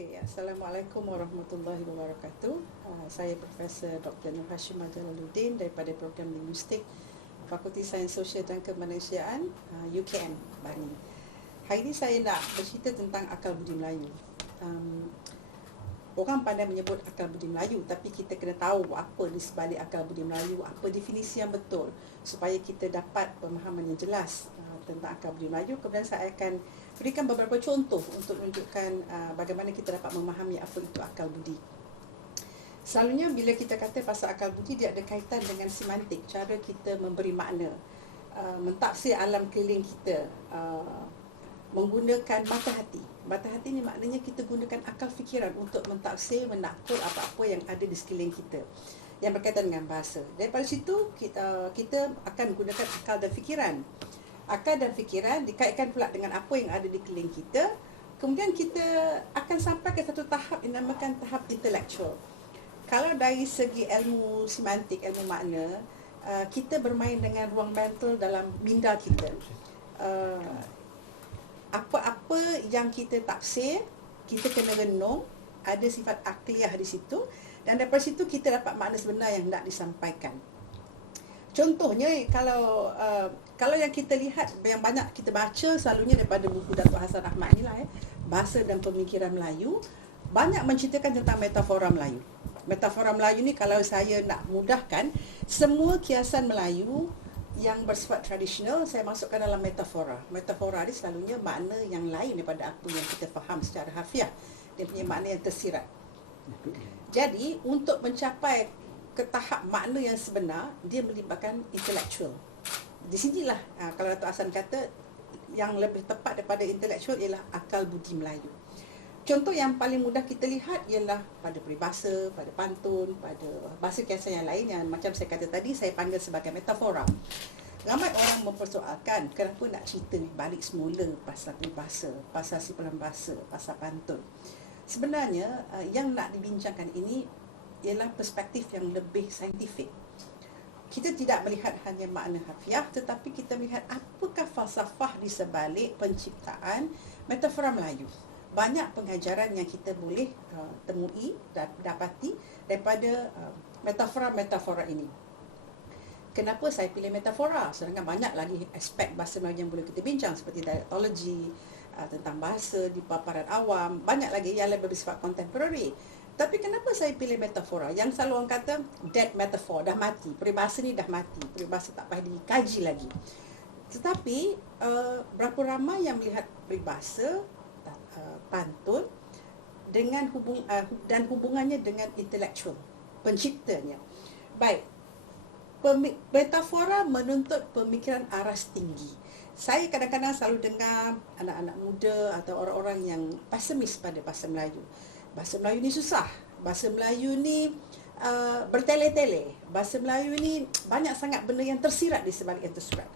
Okey, Assalamualaikum warahmatullahi wabarakatuh. Saya Profesor Dr. Nur Hashimah Jalaluddin daripada Program Linguistik Fakulti Sains Sosial dan Kemanusiaan UKM Bani. Hari ini saya nak bercerita tentang akal budi Melayu. Orang pandai menyebut akal budi Melayu, tapi kita kena tahu apa di sebalik akal budi Melayu, apa definisi yang betul supaya kita dapat pemahaman yang jelas tentang akal budi Melayu. Kemudian saya akan berikan beberapa contoh untuk menunjukkan bagaimana kita dapat memahami apa itu akal budi. Selalunya bila kita kata pasal akal budi, dia ada kaitan dengan semantik, cara kita memberi makna, mentafsir alam keliling kita, menggunakan mata hati. Mata hati ni maknanya kita gunakan akal fikiran untuk mentafsir, menakur apa-apa yang ada di sekeliling kita yang berkaitan dengan bahasa. Daripada situ kita akan gunakan akal dan fikiran. Akal dan fikiran dikaitkan pula dengan apa yang ada di keliling kita. Kemudian kita akan sampai ke satu tahap yang dinamakan tahap intelektual. Kalau dari segi ilmu semantik, ilmu makna, kita bermain dengan ruang mental dalam minda kita. Apa-apa yang kita tafsir, kita kena renung, ada sifat akliyah di situ, dan daripada situ kita dapat makna sebenar yang nak disampaikan. Contohnya, kalau yang kita lihat, yang banyak kita baca selalunya daripada buku Datuk Hassan Ahmad ni lah, Bahasa dan Pemikiran Melayu, banyak menceritakan tentang metafora Melayu. Metafora Melayu ni, kalau saya nak mudahkan, semua kiasan Melayu yang bersifat tradisional saya masukkan dalam metafora. Metafora ni selalunya makna yang lain daripada apa yang kita faham secara harfiah. Dia punya makna yang tersirat. Jadi untuk mencapai ke tahap makna yang sebenar, dia melibatkan intelektual. Di sinilah kalau Datuk Hassan kata yang lebih tepat daripada intelektual ialah akal budi Melayu. Contoh yang paling mudah kita lihat ialah pada peribahasa, pada pantun, pada bahasa kiasan yang lain yang macam saya kata tadi, saya panggil sebagai metafora. Ramai orang mempersoalkan kenapa nak cerita balik semula pasal peribahasa, pasal simpulan bahasa, pasal pantun. Sebenarnya yang nak dibincangkan ini ialah perspektif yang lebih saintifik. Kita tidak melihat hanya makna harfiah, tetapi kita melihat apakah falsafah di sebalik penciptaan metafora Melayu. Banyak pengajaran yang kita boleh temui dan dapati daripada metafora-metafora ini. Kenapa saya pilih metafora? Sedangkan banyak lagi aspek bahasa Melayu yang boleh kita bincang, seperti dialektologi, tentang bahasa di paparan awam, banyak lagi yang lebih bersifat contemporary. Tapi kenapa saya pilih metafora? Yang selalu orang kata dead metaphor, dah mati, peribahasa ni dah mati, peribahasa tak payah dikaji lagi. Tetapi berapa ramai yang melihat peribahasa, pantun dengan hubungannya dengan intelektual, penciptanya. Baik, metafora menuntut pemikiran aras tinggi. Saya kadang-kadang selalu dengar anak-anak muda atau orang-orang yang pesimis pada bahasa Melayu. Bahasa Melayu ni susah, bahasa Melayu ni bertele-tele, bahasa Melayu ni banyak sangat benda yang tersirat di sebalik yang tersurat.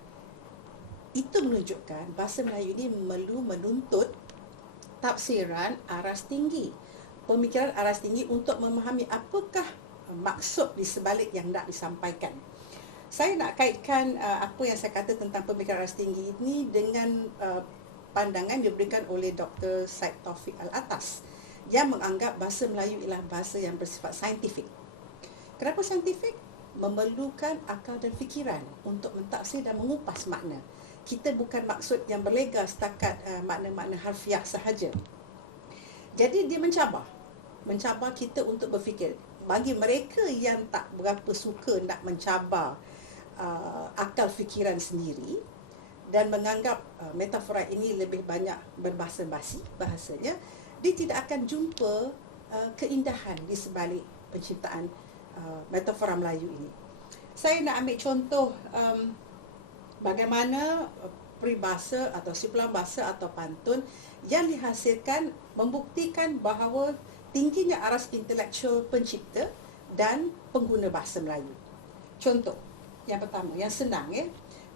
Itu menunjukkan bahasa Melayu ni menuntut tafsiran aras tinggi, pemikiran aras tinggi untuk memahami apakah maksud di sebalik yang nak disampaikan. Saya nak kaitkan apa yang saya kata tentang pemikiran aras tinggi ini dengan pandangan diberikan oleh Dr. Syed Taufik Al-Atas yang menganggap bahasa Melayu ialah bahasa yang bersifat saintifik. Kenapa saintifik? Memerlukan akal dan fikiran untuk mentafsir dan mengupas makna. Kita bukan maksud yang berlega setakat makna-makna harfiah sahaja. Jadi dia mencabar kita untuk berfikir. Bagi mereka yang tak berapa suka nak mencabar akal fikiran sendiri dan menganggap metafora ini lebih banyak berbahasa basi bahasanya, dia tidak akan jumpa keindahan di sebalik penciptaan metafora Melayu ini. Saya nak ambil contoh bagaimana peribahasa atau simpulan bahasa atau pantun yang dihasilkan membuktikan bahawa tingginya aras intelektual pencipta dan pengguna bahasa Melayu. Contoh yang pertama, yang senang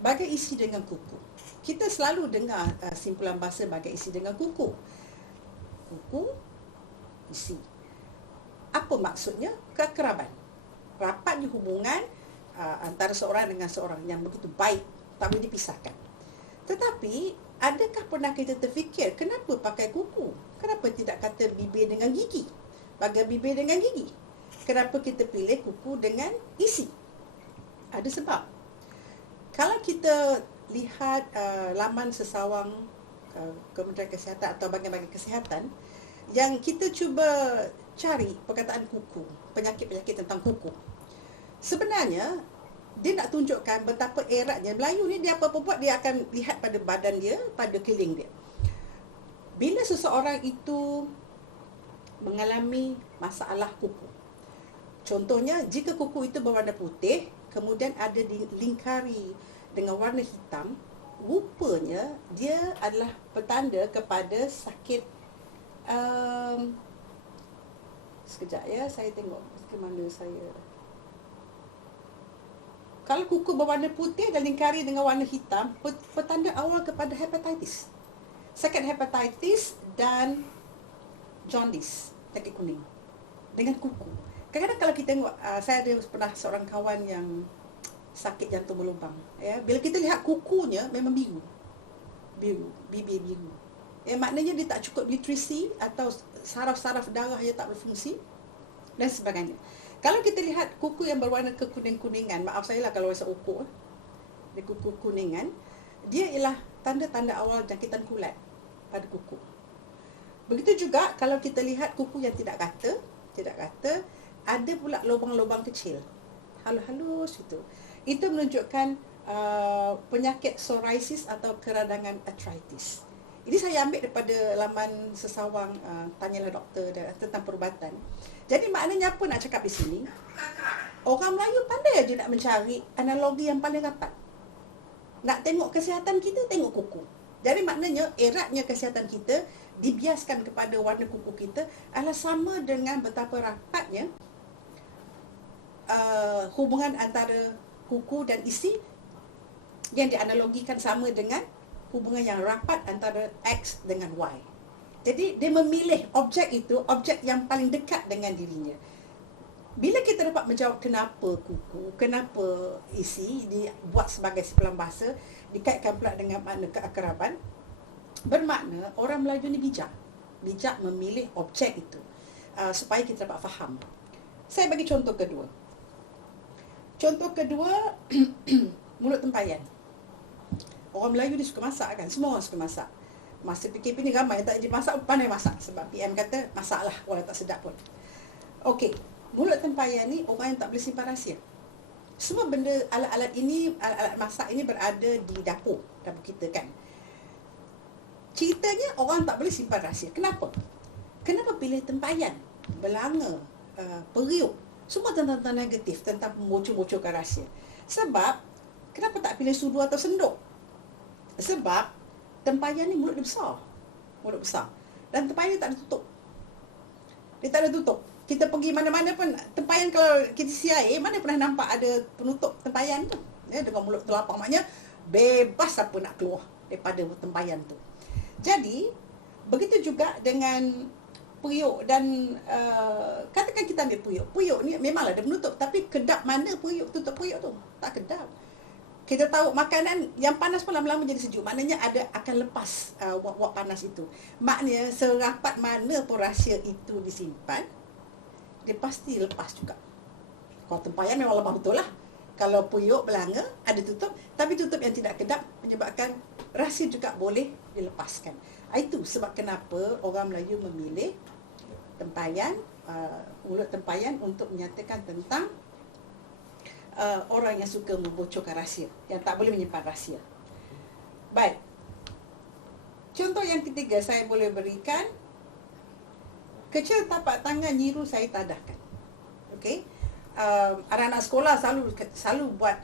bagai isi dengan kuku. Kita selalu dengar simpulan bahasa bagai isi dengan kuku. Kuku, isi. Apa maksudnya? Kekeraban. Rapatnya hubungan antara seorang dengan seorang yang begitu baik, tak boleh dipisahkan. Tetapi adakah pernah kita terfikir kenapa pakai kuku? Kenapa tidak kata bibir dengan gigi? Bahagian bibir dengan gigi. Kenapa kita pilih kuku dengan isi? Ada sebab. Kalau kita lihat laman sesawang Kementerian Kesihatan atau bahagian-bahagian kesihatan, yang kita cuba cari perkataan kuku, penyakit-penyakit tentang kuku. Sebenarnya, dia nak tunjukkan betapa eratnya. Melayu ni dia apa-apa buat, dia akan lihat pada badan dia, pada keliling dia. Bila seseorang itu mengalami masalah kuku, contohnya, jika kuku itu berwarna putih, kemudian ada dilingkari dengan warna hitam, rupanya dia adalah petanda kepada sakit. Sekejap ya, saya tengok ke mana saya. Kalau kuku berwarna putih dan lingkari dengan warna hitam, petanda awal kepada hepatitis. Sakit hepatitis dan jaundice, penyakit kuning, dengan kuku. Kadang-kadang kalau kita tengok, saya ada pernah seorang kawan yang sakit jantung berlubang. Ya, bila kita lihat kukunya memang biru, bibir biru. Maknanya dia tak cukup nutrisi atau saraf-saraf darah dia tak berfungsi dan sebagainya. Kalau kita lihat kuku yang berwarna kekuning-kuningan, maaf saya lah kalau rasa ukuk, dia kuku kuningan, dia ialah tanda-tanda awal jangkitan kulat pada kuku. Begitu juga kalau kita lihat kuku yang tidak rata, ada pula lubang-lubang kecil, halus-halus itu. Itu menunjukkan penyakit psoriasis atau keradangan arthritis. Ini saya ambil daripada laman sesawang Tanyalah Doktor tentang perubatan. Jadi maknanya apa nak cakap di sini? Orang Melayu pandai aja nak mencari analogi yang paling rapat. Nak tengok kesihatan kita, tengok kuku. Jadi maknanya eratnya kesihatan kita dibiaskan kepada warna kuku kita adalah sama dengan betapa rapatnya hubungan antara kuku dan isi yang dianalogikan sama dengan hubungan yang rapat antara X dengan Y. Jadi dia memilih objek itu, objek yang paling dekat dengan dirinya. Bila kita dapat menjawab kenapa kuku, kenapa isi dibuat sebagai simpanan bahasa, dikaitkan pula dengan makna keakraban, bermakna orang Melayu ni bijak memilih objek itu supaya kita dapat faham. Saya bagi contoh kedua. Mulut tempayan. Orang Melayu ni suka masak kan? Semua orang suka masak. Masa PKP ni ramai tak jadi masak, pandai masak. Sebab PM kata, masaklah walau tak sedap pun. Okey, mulut tempayan ni orang yang tak boleh simpan rahsia. Semua benda, alat-alat ini, alat-alat masak ini berada di dapur kita kan. Ceritanya orang tak boleh simpan rahsia. Kenapa? Kenapa pilih tempayan, belanga, periuk? Semua tentang negatif, tentang membocor-bocorkan rahsia. Sebab, kenapa tak pilih sudu atau senduk? Sebab tempayan ni mulut dia besar. Dan tempayan tak ada tutup. Dia tak ada tutup. Kita pergi mana-mana pun, tempayan kalau kita CIA, mana pernah nampak ada penutup tempayan tu? Ya, dengan mulut terlapang, maknanya bebas apa nak keluar daripada tempayan tu. Jadi, begitu juga dengan periuk dan katakan kita ambil periuk. Periuk ni memanglah dia menutup, tapi kedap mana periuk, tutup periuk tu? Tak kedap. Kita tahu makanan yang panas pun lama-lama jadi sejuk. Maknanya akan lepas wap-wap panas itu. Maknanya serapat mana pun rahsia itu disimpan, dia pasti lepas juga. Kalau tempayan memang lepas betul lah. Kalau periuk, belanga, ada tutup. Tapi tutup yang tidak kedap menyebabkan rahsia juga boleh dilepaskan. Itu sebab kenapa orang Melayu memilih tempayan, mulut tempayan untuk menyatakan tentang orang yang suka membocorkan rahsia, yang tak boleh menyimpan rahsia. Baik. Contoh yang ketiga saya boleh berikan, kecil tapak tangan nyiru saya tadahkan. Okey. Anak-anak sekolah selalu buat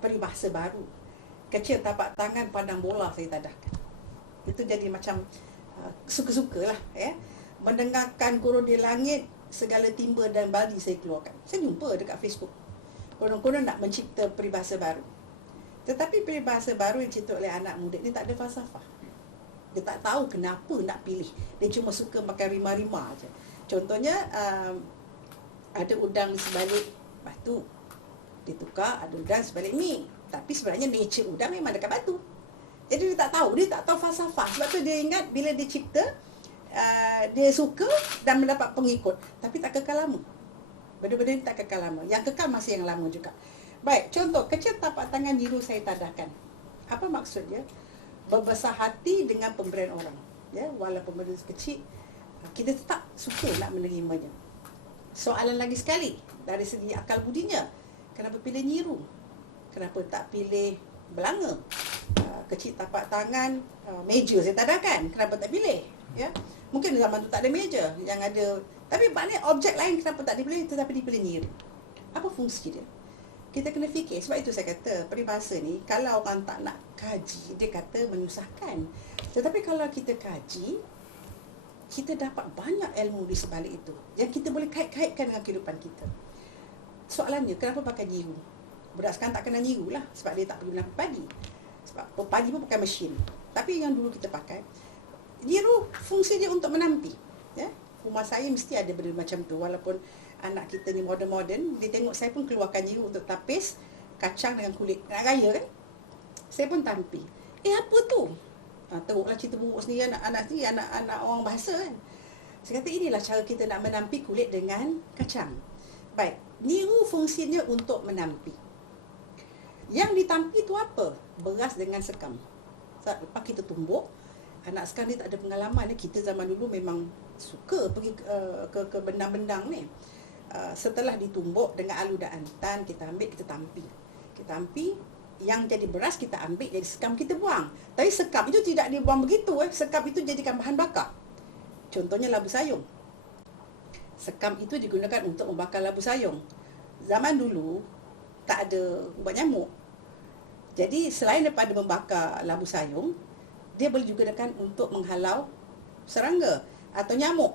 peribahasa baru. Kecil tapak tangan pandang bola saya tadahkan. Itu jadi macam suka-sukalah ya. Mendengarkan gurun di langit, segala timba dan baldi saya keluarkan. Saya jumpa dekat Facebook. Konon-konon nak mencipta peribahasa baru. Tetapi peribahasa baru yang dicipta oleh anak muda ni tak ada falsafah. Dia tak tahu kenapa nak pilih. Dia cuma suka makan rima-rima aja. Contohnya, ada udang di sebalik batu. Ditukar, ada udang sebalik ni. Tapi sebenarnya nature udang memang dekat batu. Jadi dia tak tahu falsafah. Sebab tu dia ingat bila dia cipta, dia suka dan mendapat pengikut, tapi tak kekal lama. Benda-benda ni tak kekal lama. Yang kekal masih yang lama juga. Baik, contoh, kecil tapak tangan biru saya tadahkan. Apa maksudnya? Berbesar hati dengan pemberian orang. Ya, walaupun benda kecil, kita tetap suka nak menerimanya. Soalan lagi sekali, dari segi akal budinya, kenapa pilih nyiru? Kenapa tak pilih belanga? Kecil tapak tangan, meja saya tadahkan. Kenapa tak pilih? Ya, mungkin zaman tu tak ada meja, yang ada. Tapi maknanya objek lain kenapa tak dipilih, tetapi dipilih nyiru. Apa fungsi dia? Kita kena fikir. Sebab itu saya kata, peribahasa ni, kalau orang tak nak kaji, dia kata menyusahkan. Tetapi kalau kita kaji, kita dapat banyak ilmu di sebalik itu yang kita boleh kait-kaitkan dengan kehidupan kita. Soalannya, kenapa pakai nyiru? Budak sekarang tak kena nyiru lah, sebab dia tak pergi menanam padi. Sebab padi pun pakai mesin. Tapi yang dulu kita pakai, nyiru fungsi dia untuk menampi. Ya? Rumah saya mesti ada benda macam tu. Walaupun anak kita ni moden-moden, dia tengok saya pun keluarkan nyiru untuk tapis kacang dengan kulit. Nak raya kan? Saya pun tampi. Apa tu? Teruklah cerita buruk sendiri anak-anak orang bahasa kan. Saya kata inilah cara kita nak menampi kulit dengan kacang. Baik, nyiru fungsinya untuk menampi. Yang ditampi tu apa? Beras dengan sekam. Lepas kita tumbuk, anak sekarang ni tak ada pengalaman. Kita zaman dulu memang suka pergi ke bendang-bendang ni. Setelah ditumbuk dengan alu dan antan, kita ambil, kita tampi. Kita tampi, yang jadi beras kita ambil, jadi sekam kita buang. Tapi sekam itu tidak dibuang begitu. Sekam itu jadikan bahan bakar. Contohnya labu sayung. Sekam itu digunakan untuk membakar labu sayung. Zaman dulu tak ada ubat nyamuk. Jadi selain daripada membakar labu sayung, dia boleh digunakan untuk menghalau serangga atau nyamuk.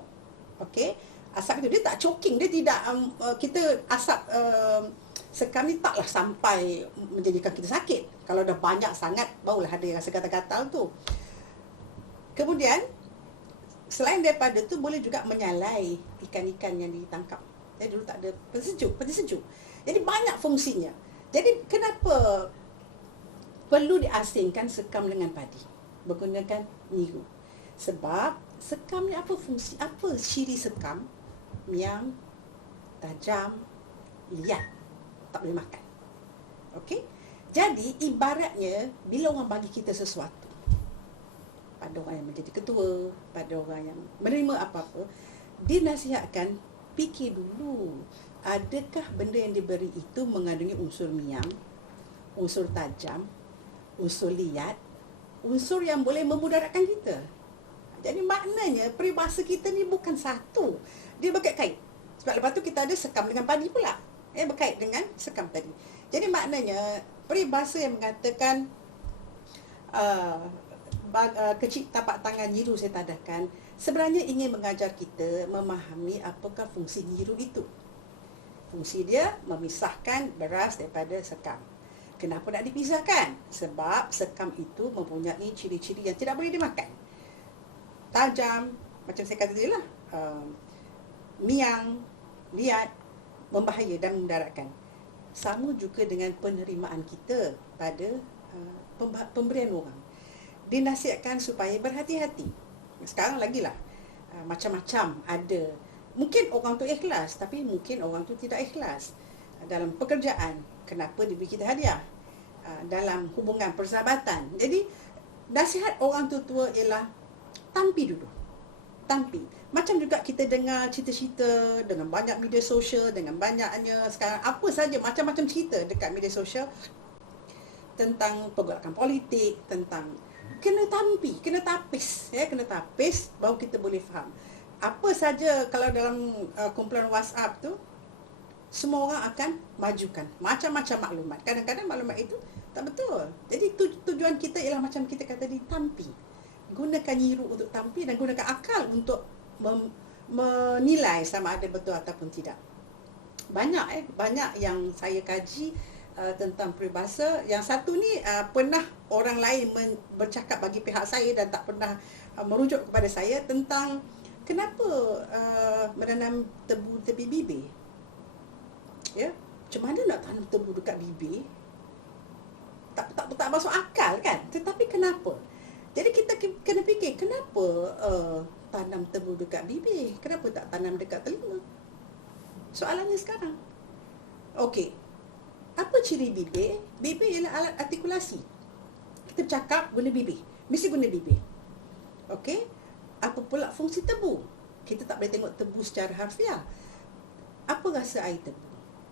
Okey, asap itu dia tak choking, dia tidak kita asap sekam ni taklah sampai menjadikan kita sakit. Kalau dah banyak sangat, barulah ada yang rasa gatal-gatal tu. Kemudian, selain daripada tu, boleh juga menyalai ikan-ikan yang ditangkap. Jadi dulu tak ada peti sejuk. Jadi banyak fungsinya. Jadi kenapa perlu diasingkan sekam dengan padi? Menggunakan nyiru. Sebab sekam ni apa fungsi, apa ciri sekam yang tajam, liat, tak boleh makan. Okey? Jadi ibaratnya bila orang bagi kita sesuatu, pada orang yang menjadi ketua, pada orang yang menerima apa-apa, dinasihatkan fikir dulu, adakah benda yang diberi itu mengandungi unsur miang, unsur tajam, unsur liat, unsur yang boleh memudaratkan kita. Jadi maknanya peribahasa kita ni bukan satu, dia berkait-kait. Sebab lepas tu kita ada sekam dengan padi pula, berkait dengan sekam tadi. Jadi maknanya peribahasa yang mengatakan kecil tapak tangan nyiru saya tadahkan, sebenarnya ingin mengajar kita memahami apakah fungsi nyiru itu. Fungsi dia memisahkan beras daripada sekam. Kenapa nak dipisahkan? Sebab sekam itu mempunyai ciri-ciri yang tidak boleh dimakan. Tajam, macam saya kata tadi lah, miang, liat, membahaya dan memudaratkan. Sama juga dengan penerimaan kita pada pemberian orang. Dinasihatkan supaya berhati-hati. Sekarang lagilah, macam-macam ada. Mungkin orang tu ikhlas, tapi mungkin orang tu tidak ikhlas. Dalam pekerjaan, kenapa diberi kita hadiah? Dalam hubungan persahabatan. Jadi, nasihat orang tua ialah tampi dulu. Tampi. Macam juga kita dengar cerita-cerita dengan banyak media sosial, dengan banyaknya sekarang apa saja macam-macam cerita dekat media sosial tentang pergolakan politik, tentang kena tampi, kena tapis, kena tapis baru kita boleh faham. Apa saja kalau dalam kumpulan WhatsApp tu, semua orang akan majukan macam-macam maklumat. Kadang-kadang maklumat itu tak betul. Jadi tujuan kita ialah macam kita kata di tampi. Gunakan nyiru untuk tampi dan gunakan akal untuk menilai sama ada betul ataupun tidak. Banyak yang saya kaji tentang peribahasa. Yang satu ni pernah orang lain bercakap bagi pihak saya dan tak pernah merujuk kepada saya tentang kenapa menanam tebu tepi bibir. Ya, macam mana nak tanam tebu dekat bibir? Tak masuk akal kan? Tetapi kenapa? Jadi kita kena fikir kenapa tanam tebu dekat bibir? Kenapa tak tanam dekat telinga? Soalannya sekarang. Okey. Apa ciri bibir? Bibir ialah alat artikulasi. Kita bercakap guna bibir. Mesti guna bibir. Okey. Apa pula fungsi tebu? Kita tak boleh tengok tebu secara harfiah. Apa rasa air tebu?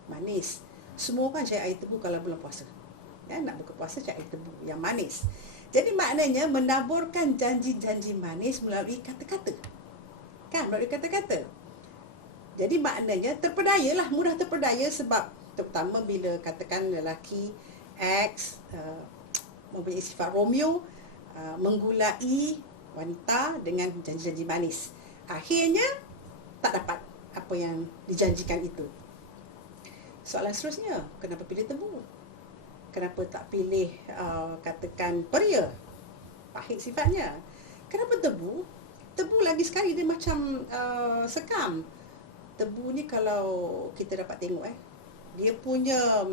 Manis. Semua orang cari air tebu kalau bulan puasa. Nak buka puasa cari air tebu yang manis. Jadi maknanya menaburkan janji-janji manis melalui kata-kata. Kan, melalui kata-kata. Jadi maknanya terpedayalah, mudah terpedaya sebab terutama bila katakan lelaki X mempunyai sifat Romeo, menggulai wanita dengan janji-janji manis. Akhirnya tak dapat apa yang dijanjikan itu. Soalan seterusnya, kenapa pilih tebu? Kenapa tak pilih katakan peria? Pahit sifatnya. Kenapa tebu? Tebu lagi sekali dia macam sekam. Tebu ni kalau kita dapat tengok dia punya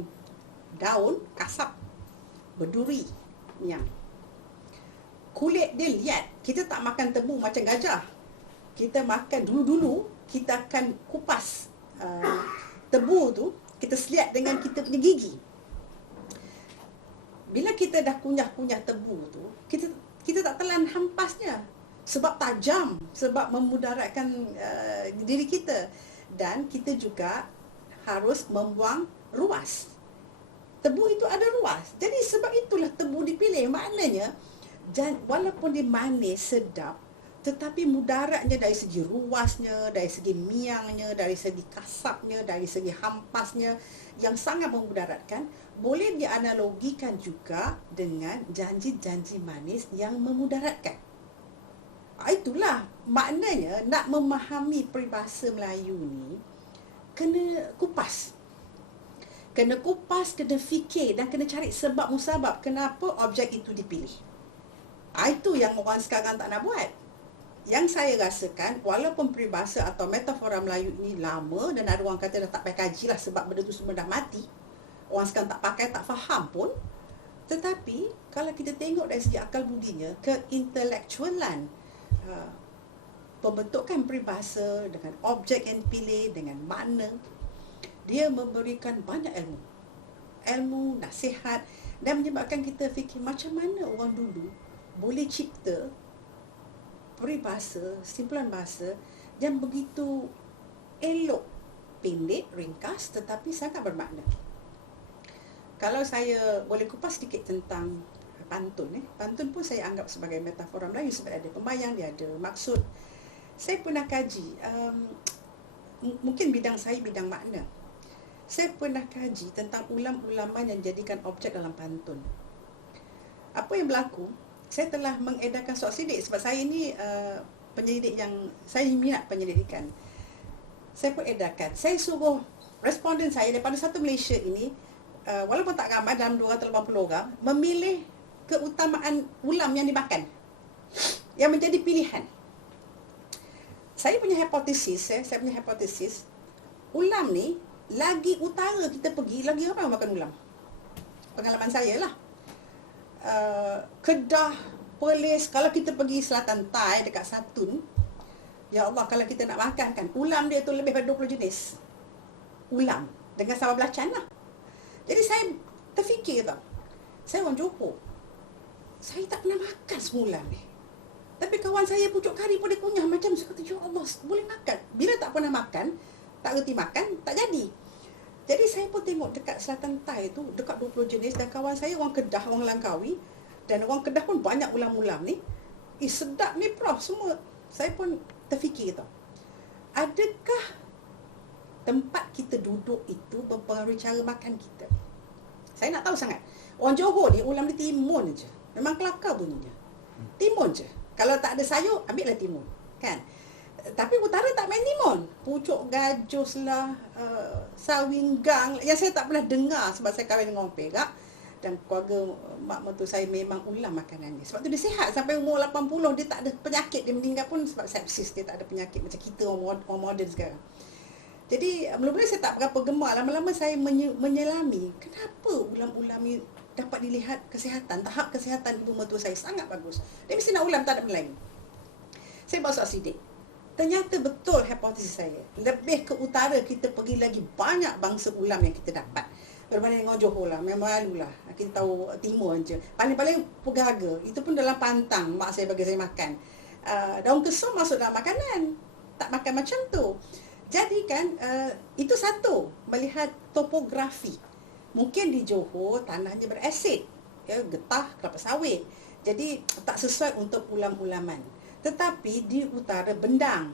daun kasap, berduri, nyam. Kulit dia liat. Kita tak makan tebu macam gajah. Kita makan dulu-dulu kita akan kupas tebu tu, kita seliat dengan kita punya gigi. Bila kita dah kunyah-kunyah tebu tu, kita tak telan hampasnya sebab tajam, sebab memudaratkan diri kita, dan kita juga harus membuang ruas. Tebu itu ada ruas. Jadi sebab itulah tebu dipilih. Maknanya walaupun dia manis, sedap, tetapi mudaratnya dari segi ruasnya, dari segi miangnya, dari segi kasapnya, dari segi hampasnya yang sangat memudaratkan, boleh dianalogikan juga dengan janji-janji manis yang memudaratkan. Itulah maknanya nak memahami peribahasa Melayu ni kena kupas. Kena kupas, kena fikir dan kena cari sebab musabab kenapa objek itu dipilih. Itu yang orang sekarang tak nak buat. Yang saya rasakan, walaupun peribahasa atau metafora Melayu ini lama dan ada orang kata dah tak payah kaji lah sebab benda tu semua dah mati, orang sekarang tak pakai, tak faham pun. Tetapi kalau kita tengok dari segi akal budinya, keintelektualan, pembentukan peribahasa dengan objek yang dipilih, dengan makna, dia memberikan banyak ilmu, nasihat, dan menyebabkan kita fikir macam mana orang dulu boleh cipta peribahasa, simpulan bahasa yang begitu elok, pendek, ringkas tetapi sangat bermakna. Kalau saya boleh kupas sedikit tentang pantun, pantun pun saya anggap sebagai metafora Melayu sebab ada pembayang, dia ada maksud. Saya pernah kaji, mungkin bidang saya bidang makna. Saya pernah kaji tentang ulam-ulaman yang dijadikan objek dalam pantun. Apa yang berlaku? Saya telah mengedarkan surat sidik sebab saya ni penyelidik yang saya minat penyelidikan. Saya pun edarkan. Saya suruh responden saya daripada satu Malaysia ini, walaupun tak ramai, dalam 280 orang, memilih keutamaan ulam yang dimakan yang menjadi pilihan. Saya punya hipotesis, ulam ni lagi utara kita pergi, lagi orang makan ulam. Pengalaman saya lah. Kedah, Perlis, kalau kita pergi selatan Thai dekat Satun, ya Allah, kalau kita nak makan kan, ulam dia tu lebih daripada 20 jenis ulam dengan sambal belacan lah. Jadi saya terfikir tau, saya orang Johor, saya tak pernah makan semua ulam ni, tapi kawan saya pucuk kari pun dia kunyah macam, saya kata, ya Allah, boleh makan. Bila tak pernah makan, tak reti makan, tak jadi. Jadi saya pun tengok dekat selatan Thai tu, dekat 20 jenis, dan kawan saya orang Kedah, orang Langkawi, dan orang Kedah pun banyak ulam-ulam ni. Sedap ni Prof, semua. Saya pun terfikir tau, adakah tempat kita duduk itu mempengaruhi cara makan kita? Saya nak tahu sangat. Orang Johor ni, ulam dia timun je. Memang kelakar bunyinya. Timun je. Kalau tak ada sayur, ambillah timun. Kan? Tapi utara tak main timun. Pucuk gajus lah, sawinggang, yang saya tak pernah dengar sebab saya kahwin dengan orang Perak. Dan keluarga mak mentua saya memang ulam makanannya. Sebab tu dia sihat sampai umur 80, dia tak ada penyakit. Dia meninggal pun sebab sepsis, dia tak ada penyakit macam kita orang moden sekarang. Jadi mula-mula saya tak berapa gemar, lama-lama saya menyelami kenapa ulam-ulam ni dapat dilihat kesihatan, tahap kesihatan ibu mertua saya sangat bagus. Dia mesti nak ulam, tak ada benda lain. Saya buat soal sidik. Ternyata betul hipotesis saya. Lebih ke utara kita pergi lagi banyak bangsa ulam yang kita dapat. Berbanding dengan Johor lah, memang malu lah. Kita tahu timur je. Paling-paling pegaga. Itu pun dalam pantang mak saya bagi saya makan. Daun kesum masuk dalam makanan. Tak makan macam tu. Jadi kan, itu satu. Melihat topografi. Mungkin di Johor tanahnya berasid. Ya, getah, kelapa sawit. Jadi tak sesuai untuk ulam-ulaman. Tetapi di utara bendang,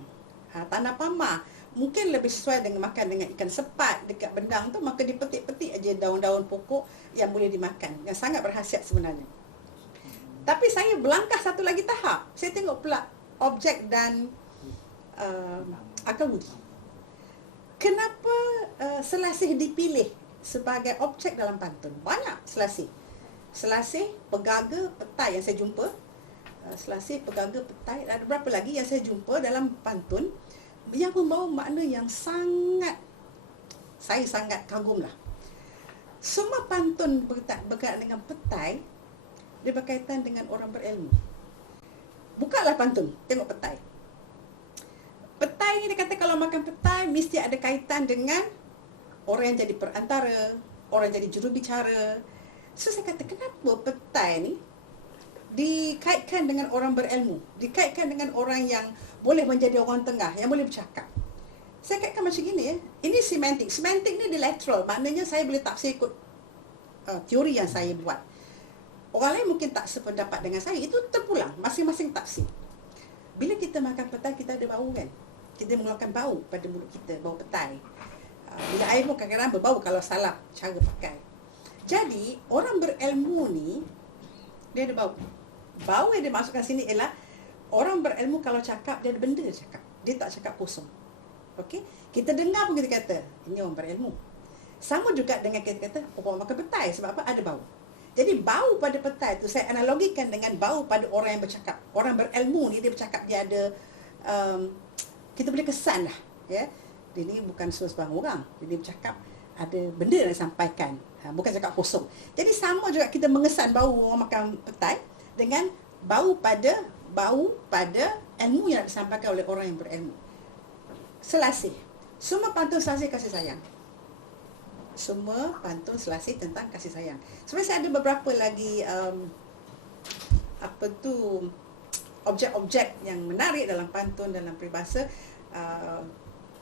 tanah pamah, mungkin lebih sesuai dengan makan dengan ikan sepat dekat bendang tu, maka dipetik-petik aja daun-daun pokok yang boleh dimakan, yang sangat berkhasiat sebenarnya. Tapi saya berlangkah satu lagi tahap. Saya tengok pula objek dan akal budi. Kenapa selasih dipilih sebagai objek dalam pantun? Banyak selasih. Selasih, pegaga, petai yang saya jumpa. Selasih, pegaga, petai, ada berapa lagi yang saya jumpa dalam pantun yang membawa makna yang sangat, saya sangat kagum lah. Semua pantun berkaitan dengan petai, dia berkaitan dengan orang berilmu. Bukalah pantun, tengok petai. Petai ni dia kata kalau makan petai mesti ada kaitan dengan orang yang jadi perantara, orang yang jadi jurubicara. So saya kata, kenapa petai ni dikaitkan dengan orang berilmu, dikaitkan dengan orang yang boleh menjadi orang tengah, yang boleh bercakap. Saya kaitkan macam gini ya. Ini semantik. Semantik ni lateral, maknanya saya boleh tafsir ikut teori yang saya buat. Orang lain mungkin tak sependapat dengan saya, itu terpulang, masing-masing tafsir. Bila kita makan petai, kita ada bau kan? Kita mengeluarkan bau pada mulut kita, bau petai. Bila air pun kadang-kadang berbau kalau salah cara pakai. Jadi, orang berilmu ni, dia ada bau. Bau yang dia masukkan sini ialah orang berilmu kalau cakap, dia ada benda dia cakap. Dia tak cakap kosong. Okey? Kita dengar pun kita kata, ini orang berilmu. Sama juga dengan kita kata, orang makan petai. Sebab apa? Ada bau. Jadi bau pada petai tu saya analogikan dengan bau pada orang yang bercakap. Orang berilmu ni dia bercakap, dia ada kita boleh kesan lah, ya. Dia ni bukan seorang orang. Dia bercakap ada benda yang disampaikan. Bukan cakap kosong. Jadi sama juga kita mengesan bau orang makan petai dengan bau pada ilmu yang disampaikan oleh orang yang berilmu. Selasih. Semua pantun selasih kasih sayang. Semua pantun selasih tentang kasih sayang. Sebenarnya saya ada beberapa lagi objek-objek yang menarik dalam pantun, dalam peribahasa.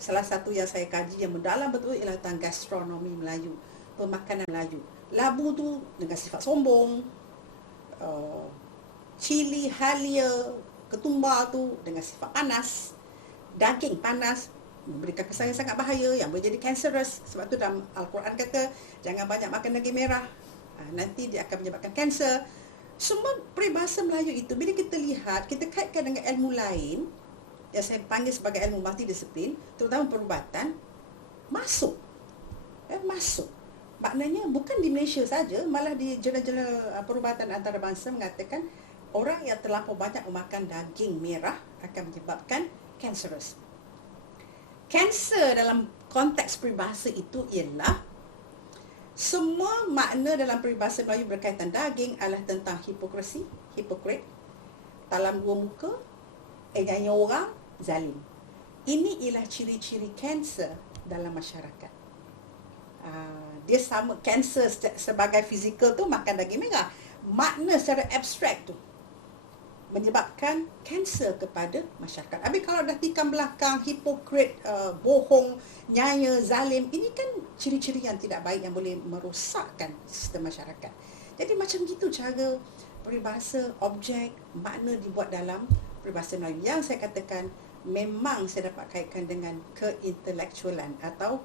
Salah satu yang saya kaji yang mendalam betul ialah tentang gastronomi Melayu, pemakanan Melayu. Labu tu dengan sifat sombong, cili, halia, ketumbar tu dengan sifat panas, daging panas, memberikan kesan yang sangat bahaya yang boleh jadi cancerous. Sebab tu dalam Al-Quran kata jangan banyak makan daging merah, nanti dia akan menyebabkan kanser. Semua peribahasa Melayu itu bila kita lihat, kita kaitkan dengan ilmu lain yang saya panggil sebagai ilmu multidisiplin, terutama perubatan, masuk. Masuk. Maknanya bukan di Malaysia saja, malah di jurnal-jurnal perubatan antarabangsa mengatakan orang yang terlampau banyak memakan daging merah akan menyebabkan cancerous. Kanser dalam konteks peribahasa itu ialah semua makna dalam peribahasa Melayu berkaitan daging adalah tentang hipokrisi, hipokrit, talam dua muka, nyanyi orang, zalim. Ini ialah ciri-ciri kanser dalam masyarakat. Dia sama kanser sebagai fizikal tu makan daging merah. Makna secara abstrak tu menyebabkan kanser kepada masyarakat. Habis kalau dah tikam belakang, hipokrit, bohong, nyaya, zalim, ini kan ciri-ciri yang tidak baik yang boleh merosakkan sistem masyarakat. Jadi macam gitu cara peribahasa, objek, makna dibuat dalam peribahasa Melayu. Yang saya katakan memang saya dapat kaitkan dengan keintelektualan atau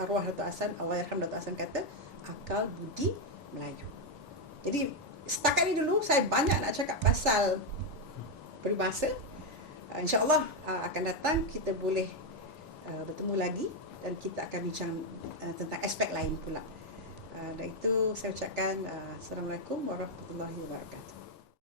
arwah Datuk Hassan, Allahyarham Datuk Hassan kata akal budi Melayu. Jadi setakat ni dulu saya banyak nak cakap pasal peribahasa. InsyaAllah akan datang kita boleh bertemu lagi dan kita akan bincang tentang aspek lain pula. Dan itu saya ucapkan Assalamualaikum warahmatullahi wabarakatuh.